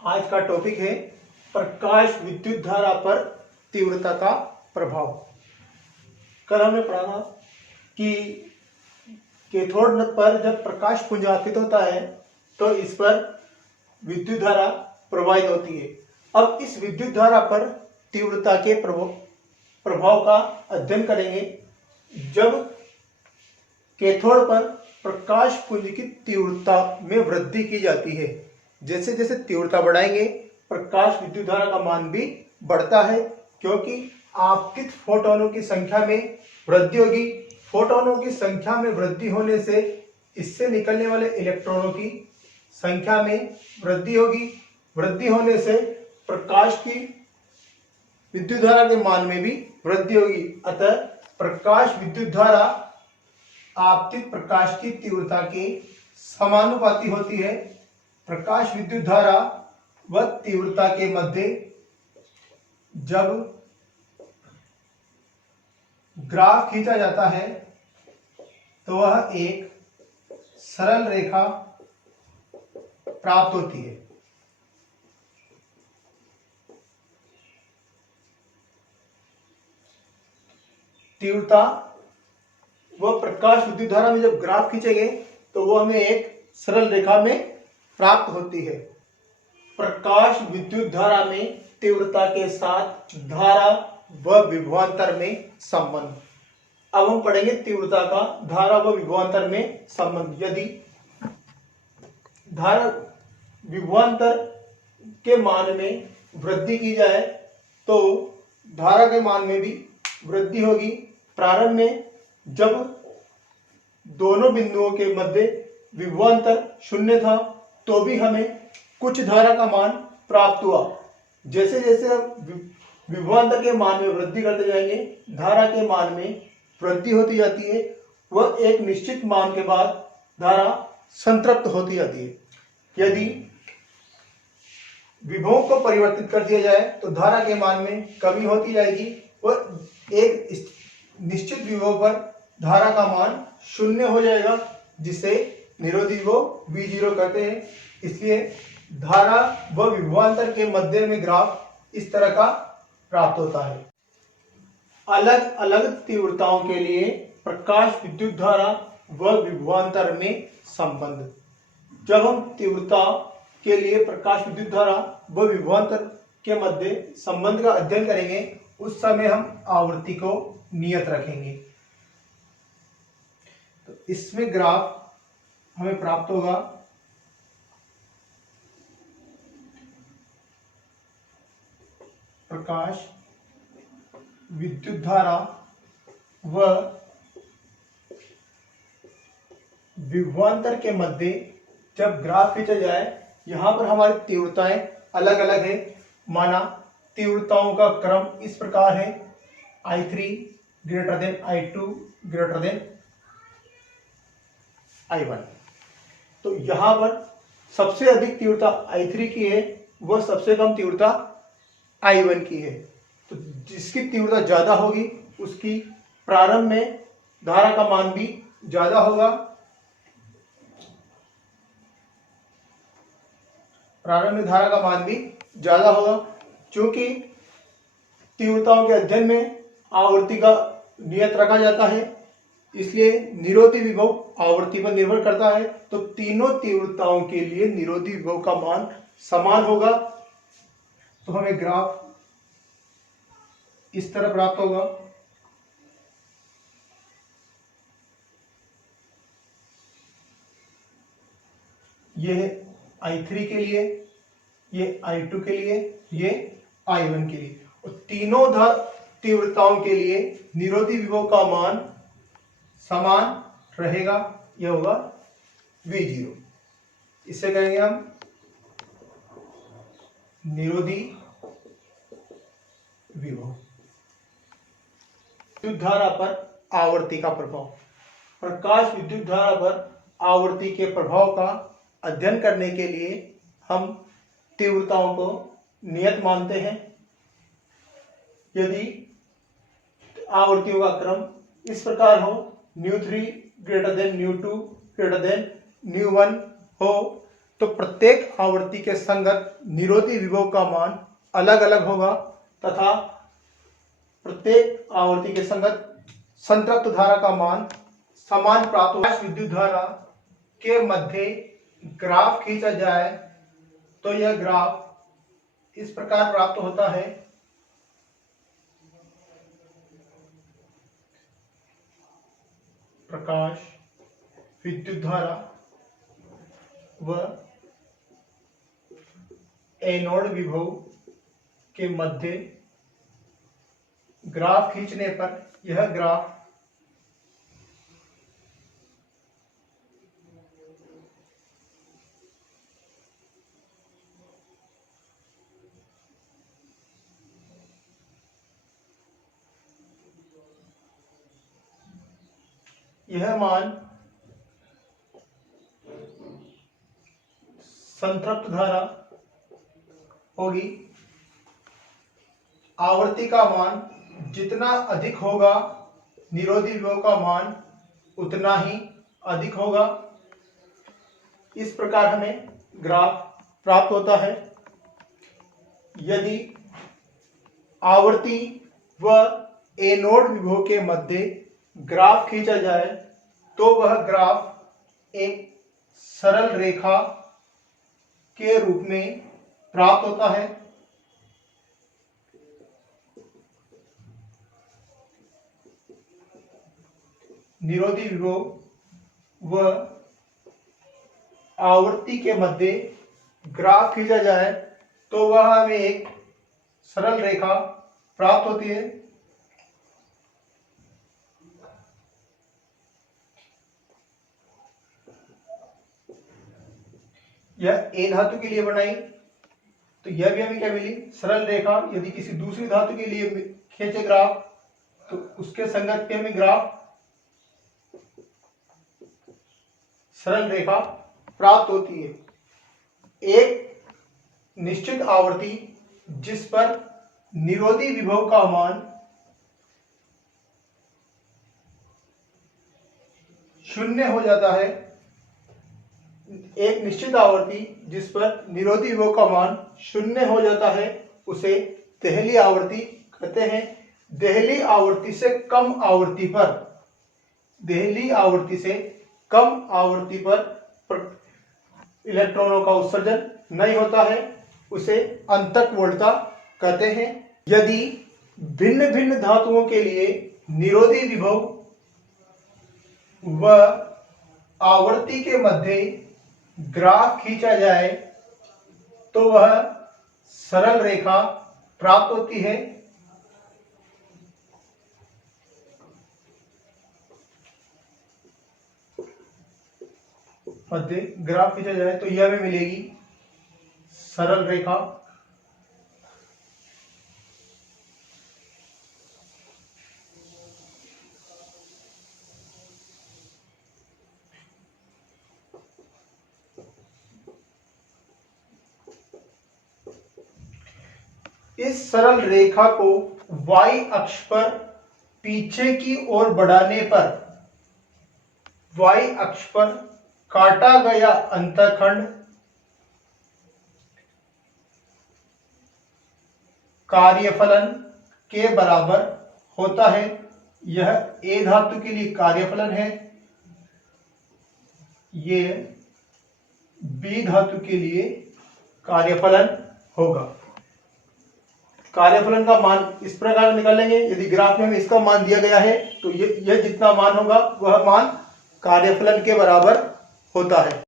आज का टॉपिक है प्रकाश विद्युत धारा पर तीव्रता का प्रभाव। कल हमने पढ़ा था कि कैथोड पर जब प्रकाश पुंज आपतित होता है तो इस पर विद्युत धारा प्रवाहित होती है। अब इस विद्युत धारा पर तीव्रता के प्रभाव का अध्ययन करेंगे। जब कैथोड पर प्रकाश पुंज की तीव्रता में वृद्धि की जाती है, जैसे जैसे तीव्रता बढ़ाएंगे प्रकाश विद्युत धारा का मान भी बढ़ता है, क्योंकि आपतित फोटोनों की संख्या में वृद्धि होगी। फोटोनों की संख्या में वृद्धि होने से इससे निकलने वाले इलेक्ट्रॉनों की संख्या में वृद्धि होगी। वृद्धि होने से प्रकाश की विद्युत धारा के मान में भी वृद्धि होगी। अतः प्रकाश विद्युत धारा आपतित प्रकाश की तीव्रता के समानुपाती होती है। प्रकाश विद्युत धारा व तीव्रता के मध्य जब ग्राफ खींचा जाता है तो वह एक सरल रेखा प्राप्त होती है। तीव्रता व प्रकाश विद्युत धारा में जब ग्राफ खींचेंगे तो वो हमें एक सरल रेखा में प्राप्त होती है। प्रकाश विद्युत धारा में तीव्रता के साथ धारा व विभवांतर में संबंध। अब हम पढ़ेंगे तीव्रता का धारा व विभवांतर में संबंध। यदि धारा विभवांतर के मान में वृद्धि की जाए तो धारा के मान में भी वृद्धि होगी। प्रारंभ में जब दोनों बिंदुओं के मध्य विभवांतर शून्य था तो भी हमें कुछ धारा का मान प्राप्त हुआ। जैसे जैसे हम विभवांतर के मान में वृद्धि करते जाएंगे धारा के मान में वृद्धि होती जाती है। वह एक निश्चित मान के बाद धारा संतृप्त होती जाती है। यदि विभव को परिवर्तित कर दिया जाए तो धारा के मान में कमी होती जाएगी। वह एक निश्चित विभव पर धारा का मान शून्य हो जाएगा, जिसे निरोधी विभव V0 कहते हैं। इसलिए धारा व विभवांतर के मध्य में ग्राफ इस तरह का प्राप्त होता है। अलग अलग तीव्रताओं के लिए प्रकाश विद्युत धारा व विभवांतर में संबंध। जब हम तीव्रता के लिए प्रकाश विद्युत धारा व विभवांतर के मध्य संबंध का अध्ययन करेंगे, उस समय हम आवृत्ति को नियत रखेंगे। तो इसमें ग्राफ हमें प्राप्त होगा प्रकाश विद्युत धारा व विभवांतर के मध्य जब ग्राफ खींचा जाए, यहां पर हमारी तीव्रताएं अलग अलग है। माना तीव्रताओं का क्रम इस प्रकार है: I3 greater than I2 greater than I1। तो यहां पर सबसे अधिक तीव्रता I3 की है, वह सबसे कम तीव्रता I1 की है। तो जिसकी तीव्रता ज्यादा होगी उसकी प्रारंभ में धारा का मान भी ज्यादा होगा। प्रारंभ में धारा का मान भी ज्यादा होगा। क्योंकि तीव्रताओं के अध्ययन में आवृत्ति का नियत रखा जाता है, इसलिए निरोधी विभव आवृत्ति पर निर्भर करता है। तो तीनों तीव्रताओं के लिए निरोधी विभव का मान समान होगा। तो हमें ग्राफ इस तरह प्राप्त होगा। ये है I3 के लिए, ये I2 के लिए, ये I1 के लिए। और तीनों तीव्रताओं के लिए निरोधी विभव का मान समान रहेगा। यह होगा V0। इससे कहेंगे हम निरोधी विभव। विद्युत धारा पर आवर्ती का प्रभाव। प्रकाश विद्युत धारा पर आवर्ती के प्रभाव का अध्ययन करने के लिए हम तीव्रताओं को नियत मानते हैं। यदि आवर्तियों का क्रम इस प्रकार हो: μ3 ग्रेटर देन μ2 ग्रेटर देन μ1 हो, तो प्रत्येक आवर्ती के संगत निरोधी विभव का मान अलग अलग होगा तथा प्रत्येक आवर्ती के संगत संतृप्त धारा का मान समान प्राप्त होगा। विद्युत धारा के मध्य ग्राफ खींचा जाए तो यह ग्राफ इस प्रकार प्राप्त होता है। प्रकाश विद्युत धारा व एनोड विभव के मध्य ग्राफ खींचने पर यह ग्राफ यह मान संतृप्त धारा होगी। आवर्ती का मान जितना अधिक होगा निरोधी विभव का मान उतना ही अधिक होगा। इस प्रकार हमें ग्राफ प्राप्त होता है। यदि आवर्ती व एनोड विभव के मध्य ग्राफ खींचा जाए तो वह ग्राफ एक सरल रेखा के रूप में प्राप्त होता है। निरोधी विभव व आवर्ती के मध्य ग्राफ खींचा जाए तो वह हमें एक सरल रेखा प्राप्त होती है। यह ए धातु के लिए बनाई तो यह भी हमें क्या मिली, सरल रेखा। यदि किसी दूसरी धातु के लिए खींचे ग्राफ तो उसके संगत पे हमें ग्राफ सरल रेखा प्राप्त होती है। एक निश्चित आवर्ती जिस पर निरोधी विभव का मान शून्य हो जाता है, एक निश्चित आवर्ती जिस पर निरोधी विभव का मान शून्य हो जाता है उसे देहली आवर्ती कहते हैं। देहली आवर्ती से कम आवृत्ति पर, देहली आवर्ती से कम आवृत्ति पर इलेक्ट्रॉनों का उत्सर्जन नहीं होता है, उसे अंतःक्वोलता कहते हैं। यदि भिन्न भिन्न धातुओं के लिए निरोधी विभव व आवर्ती के मध्य ग्राफ खींचा जाए तो वह सरल रेखा प्राप्त होती है। मध्य ग्राफ खींचा जाए तो यह हमें मिलेगी सरल रेखा। इस सरल रेखा को y अक्ष पर पीछे की ओर बढ़ाने पर y अक्ष पर काटा गया अंतःखंड कार्यफलन के बराबर होता है। यह A धातु के लिए कार्यफलन है, ये B धातु के लिए कार्यफलन होगा। कार्यफलन का मान इस प्रकार निकालेंगे। यदि ग्राफ में हमें इसका मान दिया गया है तो यह जितना मान होगा वह मान कार्यफलन के बराबर होता है।